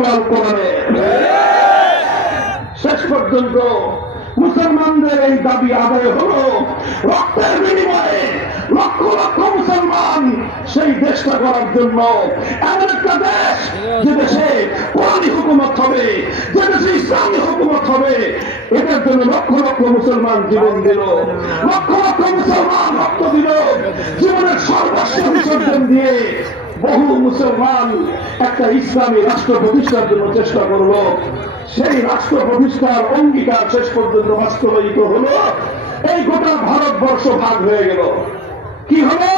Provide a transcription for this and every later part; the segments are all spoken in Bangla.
চল করবে শেষ পর্যন্ত মুসলমানদের এই দাবি আদায় হল, রক্তের বিনিময়ে লক্ষ লক্ষ মুসলমান সেই দেশটা করার জন্য এমন একটা দেশ যে দেশে কোরআনি হুকুমত হবে, যে দেশে ইসলামী হুকুমত হবে, এটার জন্য লক্ষ লক্ষ মুসলমান জীবন দিল, লক্ষ লক্ষ মুসলমান রক্ত দিল, জীবনের সর্বস্ব বিসর্জন দিয়ে বহু মুসলমান একটা ইসলামী রাষ্ট্র প্রতিষ্ঠার জন্য চেষ্টা করল। সেই রাষ্ট্র প্রতিষ্ঠার অঙ্গীকার শেষ পর্যন্ত বাস্তবায়িত হলো। এই গোটা ভারতবর্ষ ভাগ হয়ে গেল। কি হলো?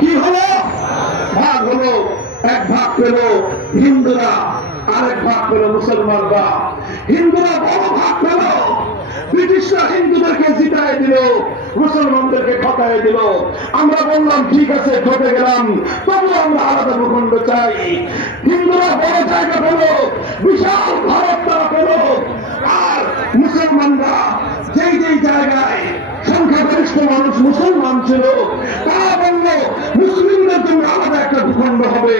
কি হলো? হলো এক ভাগ পেল হিন্দুরা, আরেক ভাগ পেল মুসলমানরা। হিন্দুরা বড় ভাগ পেল ব্রিটিশরা হিন্দুদেরকে জিতায় দিল, মুসলমানদেরকে ঠকায় দিল। আমরা বললাম, ঠিক আছে ঠকে গেলাম। তবু আমরা আলাদা ভূখণ্ড চাই। হিন্দুরা বড় জায়গা পেল, বিশাল ভারত তারা পেল। আর মুসলমানরা যেই যেই জায়গায় সংখ্যাগরিষ্ঠ মানুষ মুসলমান ছিল হবে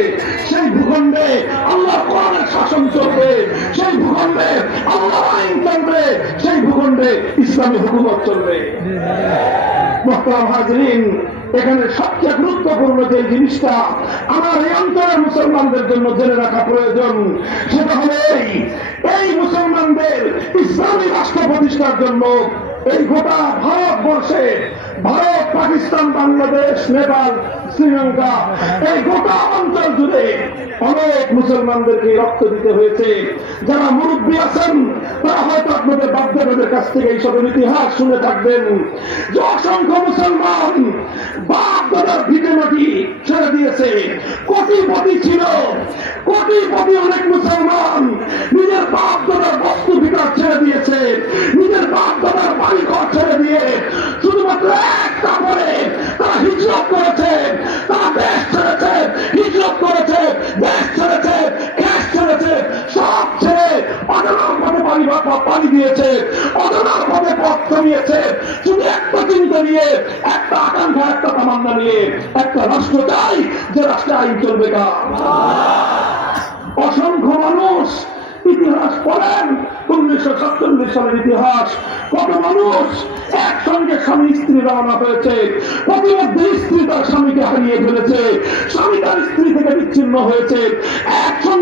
সেই ভূখণ্ডে আল্লাহ কোরআনের শাসন চলবে, সেই ভূখণ্ডে আল্লাহ আইন চলবে সেই ভূখণ্ডে ইসলামী হুকুমত চলবে। এখানে সবচেয়ে গুরুত্বপূর্ণ যে জিনিসটা আমার এই অঞ্চলের মুসলমানদের জন্য জেনে রাখা প্রয়োজন, সেটা হলো এই। এই মুসলমানদের ইসলামী রাষ্ট্র প্রতিষ্ঠার জন্য এই গোটা ভারতবর্ষে ভারত পাকিস্তান, বাংলাদেশ, নেপাল, শ্রীলঙ্কা, এই গোটা অঞ্চল জুড়ে অনেক মুসলমানদেরকে রক্ত দিতে হয়েছে। যারা মুরব্বী আছেন, তারা হয়তো আপনাদের বাপদাদাদের কাছ থেকে এইসবের ইতিহাস শুনে থাকবেন। যে অসংখ্য মুসলমান বাপ দাদার ভিটে মাটি ছেড়ে দিয়েছে। কোটিপতি ছিল, কোটিপতি অনেক মুসলমান। নিজের বাপ দাদার বস্তু ভিটার ছেড়ে দিয়েছে। নিজের বাপ পানি দিয়েছে অজানার পথে পথ কমিয়েছে। শুধু একটা চিন্তা নিয়ে, একটা আকাঙ্ক্ষা, একটা তামান্না নিয়ে, একটা রাষ্ট্র চাই, যে রাষ্ট্রে আইন চলবে কা অসংখ্য মানুষ ইতিহাস পড়েন, উনিশশো সাতচল্লিশ সালের ইতিহাস। কত মানুষ একসঙ্গে স্বামী, স্ত্রী রওনা হয়েছে। প্রতিমধ্যে স্ত্রী তার স্বামীকে হারিয়ে ফেলেছে। স্বামী তার স্ত্রী থেকে বিচ্ছিন্ন হয়েছে। একসঙ্গে